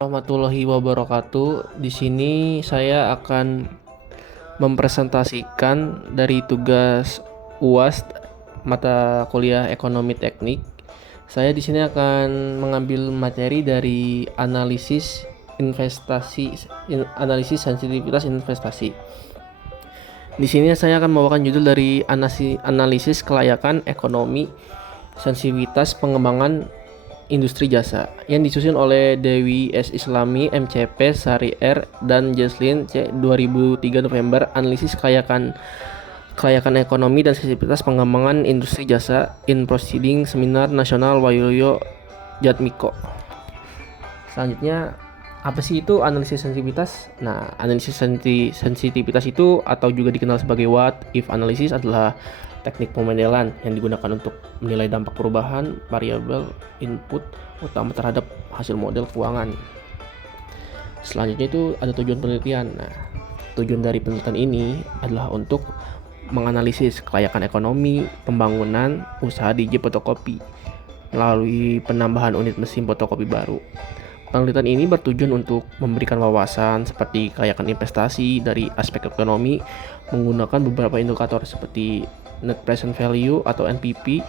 Warahmatullahi wabarakatuh. Di sini saya akan mempresentasikan dari tugas UAS mata kuliah Ekonomi Teknik. Saya di sini akan mengambil materi dari analisis sensitivitas investasi. Di sini saya akan membawakan judul dari analisis kelayakan ekonomi sensitivitas pengembangan industri jasa yang disusun oleh Dewi S. Islami, MCP, Sari R, dan Jesslyn C. 2003 November. Analisis kelayakan ekonomi dan sensitivitas pengembangan industri jasa in Proceeding Seminar Nasional Waluyo Jatmiko. Selanjutnya, apa sih itu analisis sensitivitas? Nah, analisis sensitivitas itu atau juga dikenal sebagai what if analysis adalah teknik pemodelan yang digunakan untuk menilai dampak perubahan variabel input utama terhadap hasil model keuangan. Selanjutnya itu ada tujuan penelitian. Nah, tujuan dari penelitian ini adalah untuk menganalisis kelayakan ekonomi pembangunan usaha biji fotokopi melalui penambahan unit mesin fotokopi baru. Penelitian ini bertujuan untuk memberikan wawasan seperti kelayakan investasi dari aspek ekonomi menggunakan beberapa indikator seperti Net Present Value atau NPV,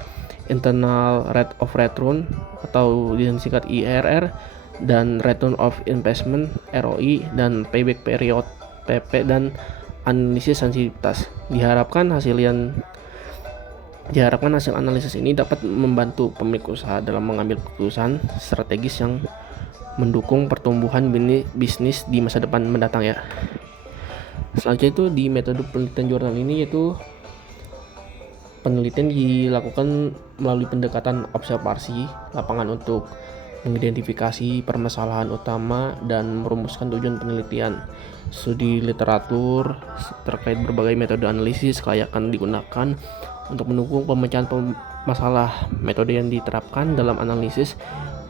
Internal Rate of Return atau disingkat IRR, dan Return of Investment ROI, dan Payback Period PP, dan analisis sensitivitas. Diharapkan hasil analisis ini dapat membantu pemilik usaha dalam mengambil keputusan strategis yang mendukung pertumbuhan bisnis di masa depan mendatang ya. Selanjutnya itu di metode penelitian jurnal ini yaitu penelitian dilakukan melalui pendekatan observasi lapangan untuk mengidentifikasi permasalahan utama dan merumuskan tujuan penelitian. Studi literatur terkait berbagai metode analisis kelayakan digunakan untuk mendukung pemecahan masalah. Metode yang diterapkan dalam analisis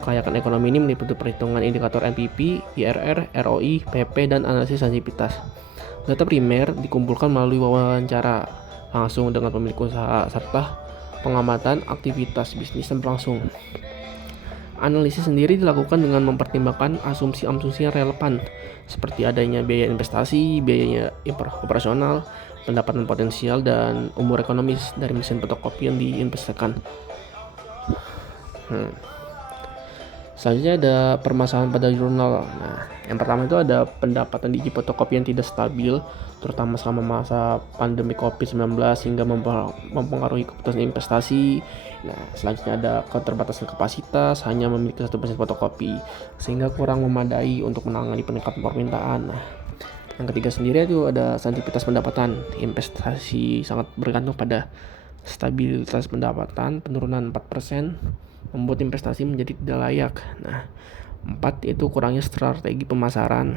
kelayakan ekonomi ini meliputi perhitungan indikator NPV, IRR, ROI, PP, dan analisis sensitivitas. Data primer dikumpulkan melalui wawancara langsung dengan pemilik usaha serta pengamatan aktivitas bisnis yang berlangsung. Analisis sendiri dilakukan dengan mempertimbangkan asumsi-asumsi yang relevan seperti adanya biaya investasi, biaya operasional, pendapatan potensial, dan umur ekonomis dari mesin fotokopi yang diinvestasikan. Selanjutnya ada permasalahan pada jurnal. Nah, yang pertama itu ada pendapatan di fotokopi yang tidak stabil, terutama selama masa pandemi COVID-19 hingga mempengaruhi keputusan investasi. Nah, selanjutnya ada keterbatasan kapasitas, hanya memiliki satu mesin fotokopi, sehingga kurang memadai untuk menangani peningkatan permintaan. Nah, yang ketiga sendiri itu ada sensitivitas pendapatan. Investasi sangat bergantung pada stabilitas pendapatan, penurunan 4% membuat investasi menjadi tidak layak. Nah, 4 itu kurangnya strategi pemasaran.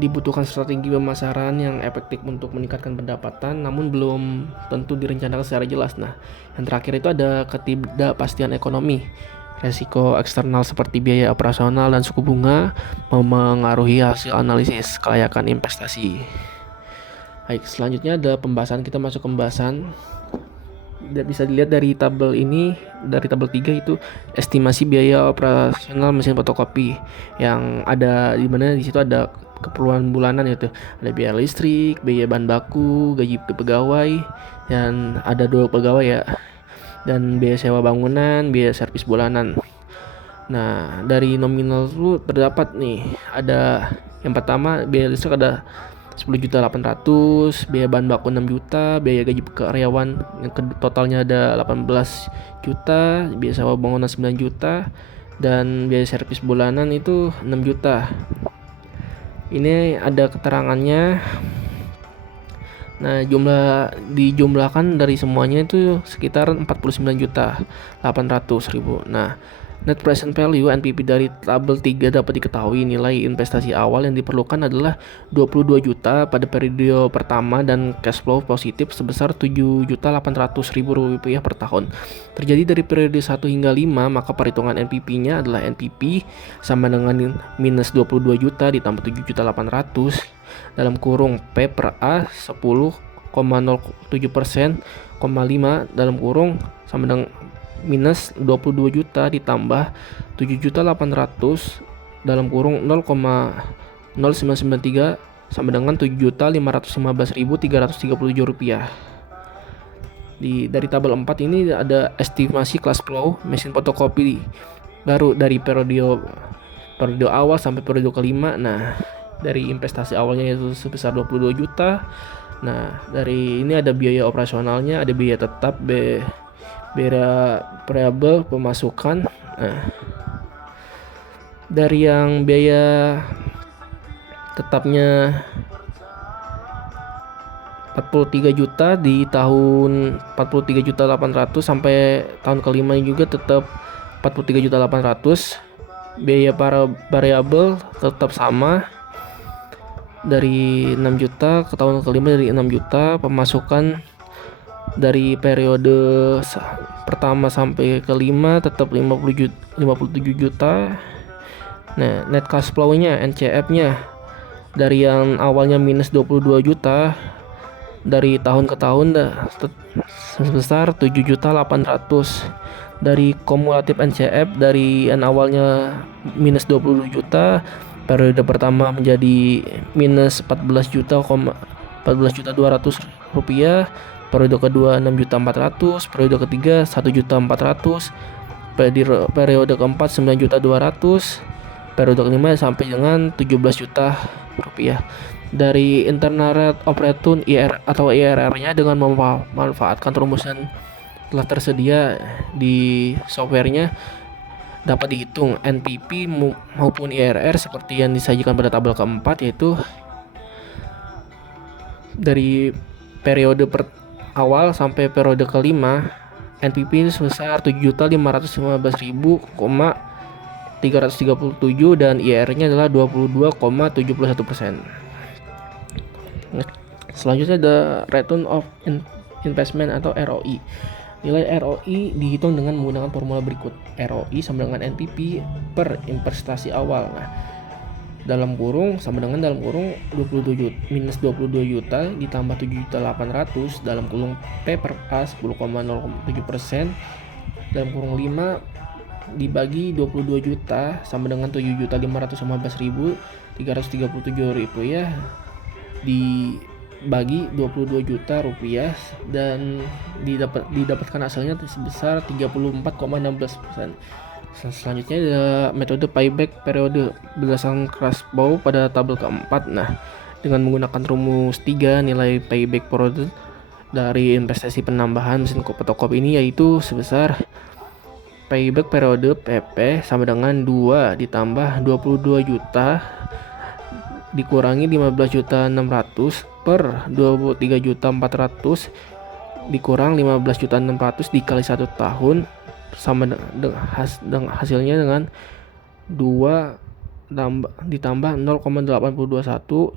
Dibutuhkan strategi pemasaran yang efektif untuk meningkatkan pendapatan, namun belum tentu direncanakan secara jelas. Nah, yang terakhir itu ada ketidakpastian ekonomi. Resiko eksternal seperti biaya operasional dan suku bunga memengaruhi hasil analisis kelayakan investasi. Baik, selanjutnya ada pembahasan. Kita masuk ke pembahasan. Bisa dilihat dari tabel ini, dari tabel 3 itu estimasi biaya operasional mesin fotokopi yang ada di mana di situ ada keperluan bulanan, yaitu ada biaya listrik, biaya bahan baku, gaji pegawai, dan ada 2 pegawai ya, dan biaya sewa bangunan, biaya servis bulanan. Nah, dari nominal itu terdapat nih, ada yang pertama biaya listrik ada 10.800.000, biaya bahan baku 6 juta, biaya gaji karyawan yang totalnya ada 18 juta, biaya sewa bangunan 9 juta, dan biaya servis bulanan itu 6 juta. Ini ada keterangannya. Nah, dijumlahkan dari semuanya itu sekitar 49.800.000. Nah, Net Present Value (NPV) dari tabel 3 dapat diketahui nilai investasi awal yang diperlukan adalah 22 juta pada periode pertama dan cash flow positif sebesar 7.800.000 rupiah per tahun. Terjadi dari periode 1 hingga 5, maka perhitungan NPV-nya adalah NPV sama dengan minus 22 juta ditambah 7.800 dalam kurung P per A 10,07%, 5 dalam kurung sama dengan minus 22 juta ditambah 7.800 dalam kurung 0,0993 sama dengan 7.515.337 rupiah. Dari tabel 4 ini ada estimasi cash flow mesin fotokopi baru dari periode awal sampai periode kelima. Nah, dari investasi awalnya itu sebesar 22 juta. Nah, dari ini ada biaya operasionalnya, ada biaya tetap, biaya variabel, pemasukan. Nah, dari yang biaya tetapnya 43 juta di tahun 43.800.000 sampai tahun kelima juga tetap 43.800.000. Biaya para variabel tetap sama dari 6 juta ke tahun kelima dari 6 juta. Pemasukan dari periode pertama sampai kelima tetap 57 juta. Nah, net cash flow-nya, NCF-nya dari yang awalnya minus 22 juta dari tahun ke tahun sebesar 7.800.000. Dari kumulatif NCF dari yang awalnya minus 20 juta, periode pertama menjadi minus 14.200.000 rupiah, periode kedua 6.400.000, periode ketiga 1.400.000, periode keempat 9.200.000, periode kelima sampai dengan 17 juta rupiah. Dari internal rate of return IRR-nya dengan memanfaatkan rumusan telah tersedia di softwarenya dapat dihitung NPV maupun IRR seperti yang disajikan pada tabel keempat, yaitu dari periode awal sampai periode kelima NPV sebesar 7.515.337 dan IRR-nya adalah 22,71%. Selanjutnya ada return of investment atau ROI. Nilai ROI dihitung dengan menggunakan formula berikut. ROI sama dengan NPV per investasi awal. Nah, dalam kurung 22 juta ditambah 7.800 dalam kurung P per A 10,07%, dalam kurung 5 dibagi 22 juta sama dengan 7.515.337 rupiah dibagi 22 juta rupiah dan didapatkan hasilnya sebesar 34,16%. Selanjutnya ada metode payback periode berdasarkan cash flow pada tabel keempat. Nah, dengan menggunakan rumus 3, nilai payback periode dari investasi penambahan mesin fotokopi ini yaitu sebesar payback periode PP sama dengan 2 ditambah 22 juta dikurangi 15.600 per 23.400 dikurang 15.600 dikali 1 tahun sama dengan hasilnya dengan 2 ditambah 0,821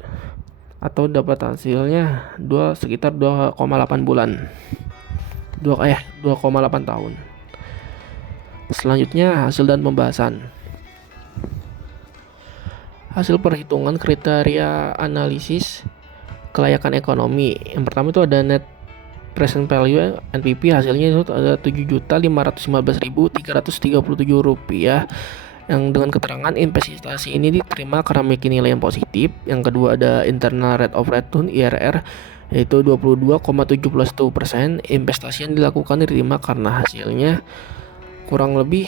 atau dapat hasilnya sekitar 2,8 bulan. 2,8 tahun. Selanjutnya hasil dan pembahasan. Hasil perhitungan kriteria analisis kelayakan ekonomi. Yang pertama itu ada net present value NPV, hasilnya itu ada 7.515.337 rupiah yang dengan keterangan investasi ini diterima karena memiliki nilai yang positif. Yang kedua ada internal rate of return IRR yaitu 22,71%. Investasi yang dilakukan diterima karena hasilnya kurang lebih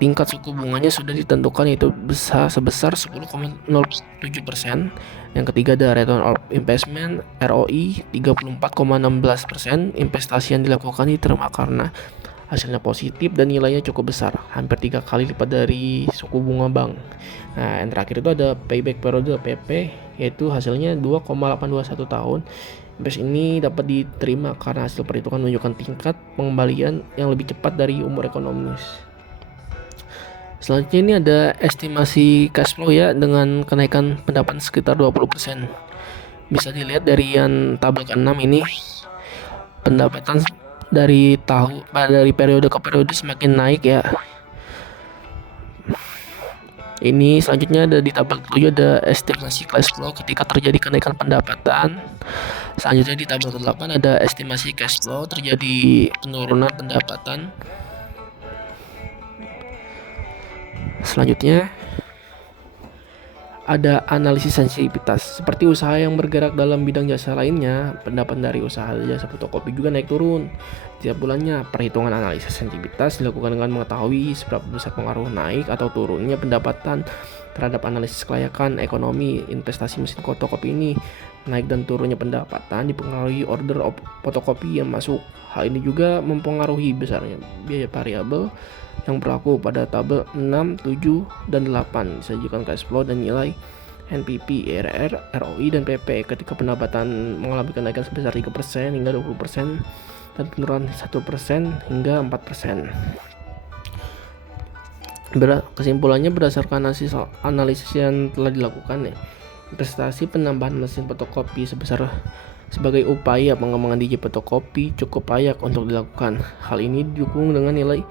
tingkat suku bunganya sudah ditentukan yaitu sebesar 10,07%. Yang ketiga ada return of investment ROI 34,16%. Investasi yang dilakukan diterima karena hasilnya positif dan nilainya cukup besar, hampir 3 kali lipat dari suku bunga bank. Nah, yang terakhir itu ada payback periode PP yaitu hasilnya 2,821 tahun. Investasi ini dapat diterima karena hasil perhitungan menunjukkan tingkat pengembalian yang lebih cepat dari umur ekonomis. Selanjutnya ini ada estimasi cash flow ya dengan kenaikan pendapatan sekitar 20%. Bisa dilihat dari yang tabel ke-6 ini pendapatan dari periode ke periode semakin naik ya. Ini selanjutnya ada di tabel 7 ada estimasi cash flow ketika terjadi kenaikan pendapatan. Selanjutnya di tabel 8 ada estimasi cash flow terjadi penurunan pendapatan. Selanjutnya ada analisis sensitivitas. Seperti usaha yang bergerak dalam bidang jasa lainnya, pendapat dari usaha jasa fotokopi juga naik turun tiap bulannya. Perhitungan analisis sensitivitas dilakukan dengan mengetahui seberapa besar pengaruh naik atau turunnya pendapatan terhadap analisis kelayakan ekonomi investasi mesin fotokopi ini. Naik dan turunnya pendapatan dipengaruhi order fotokopi yang masuk. Hal ini juga mempengaruhi besarnya biaya variabel yang berlaku pada tabel 6, 7, dan 8 disajikan cash flow dan nilai NPP, IRR, ROI, dan PP ketika pendapatan mengalami kenaikan sebesar 3% hingga 20% dan penurunan 1% hingga 4%. Kesimpulannya berdasarkan analisis yang telah dilakukan investasi penambahan mesin fotokopi sebagai upaya pengembangan DJ fotokopi cukup layak untuk dilakukan. Hal ini didukung dengan nilai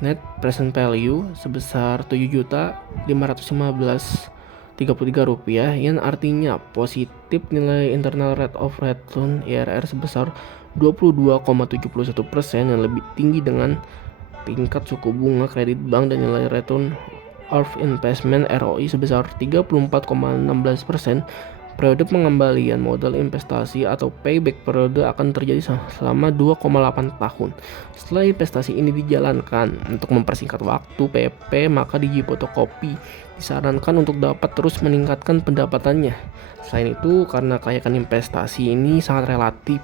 net present value sebesar Rp7.515.33 yang artinya positif nilai internal rate of return IRR sebesar 22,71% yang lebih tinggi dengan tingkat suku bunga kredit bank dan nilai return of investment ROI sebesar 34,16%. Periode pengembalian modal investasi atau payback periode akan terjadi selama 2,8 tahun. Setelah investasi ini dijalankan untuk mempersingkat waktu PP, maka DJ fotokopi disarankan untuk dapat terus meningkatkan pendapatannya. Selain itu, karena kelayakan investasi ini sangat relatif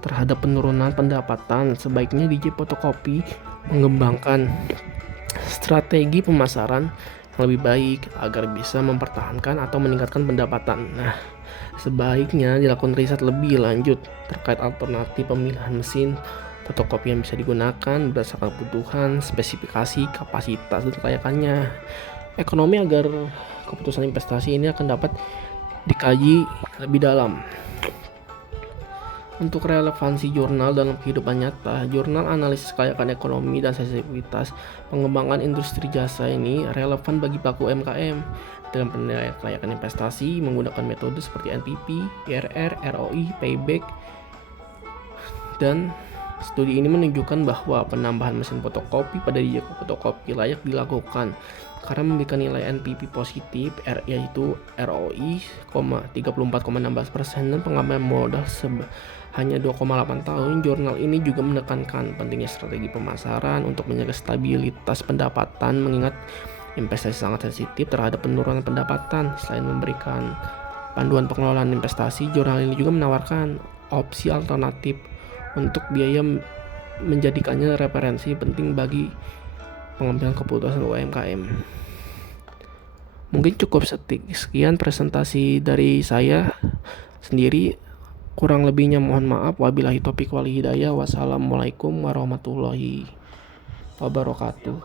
terhadap penurunan pendapatan, sebaiknya DJ fotokopi mengembangkan strategi pemasaran lebih baik agar bisa mempertahankan atau meningkatkan pendapatan. Nah, sebaiknya dilakukan riset lebih lanjut terkait alternatif pemilihan mesin fotokopi yang bisa digunakan berdasarkan kebutuhan, spesifikasi, kapasitas, dan kelayakannya. Ekonomi agar keputusan investasi ini akan dapat dikaji lebih dalam. Untuk relevansi jurnal dalam kehidupan nyata, jurnal analisis kelayakan ekonomi dan sensitivitas pengembangan industri jasa ini relevan bagi pelaku UMKM dalam penilaian kelayakan investasi menggunakan metode seperti NPP, IRR, ROI, payback. Dan studi ini menunjukkan bahwa penambahan mesin fotokopi pada DJ fotokopi layak dilakukan karena memberikan nilai NPP positif, yaitu ROI 34,16% dan pengambilan modal hanya 2,8 tahun. Jurnal ini juga menekankan pentingnya strategi pemasaran untuk menjaga stabilitas pendapatan mengingat investasi sangat sensitif terhadap penurunan pendapatan. Selain memberikan panduan pengelolaan investasi, jurnal ini juga menawarkan opsi alternatif untuk biaya menjadikannya referensi penting bagi pengambilan keputusan UMKM. Mungkin cukup sekian presentasi dari saya sendiri. Kurang lebihnya mohon maaf. Wabillahi taufiq wal hidayah. Wassalamualaikum warahmatullahi wabarakatuh.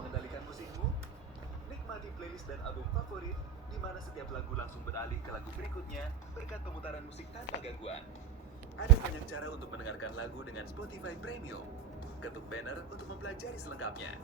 Nikmati playlist dan album favorit di mana setiap lagu langsung beralih ke lagu berikutnya berkat pemutaran musik tanpa gangguan. Ada banyak cara untuk mendengarkan lagu dengan Spotify Premium. Ketuk banner untuk mempelajari selengkapnya.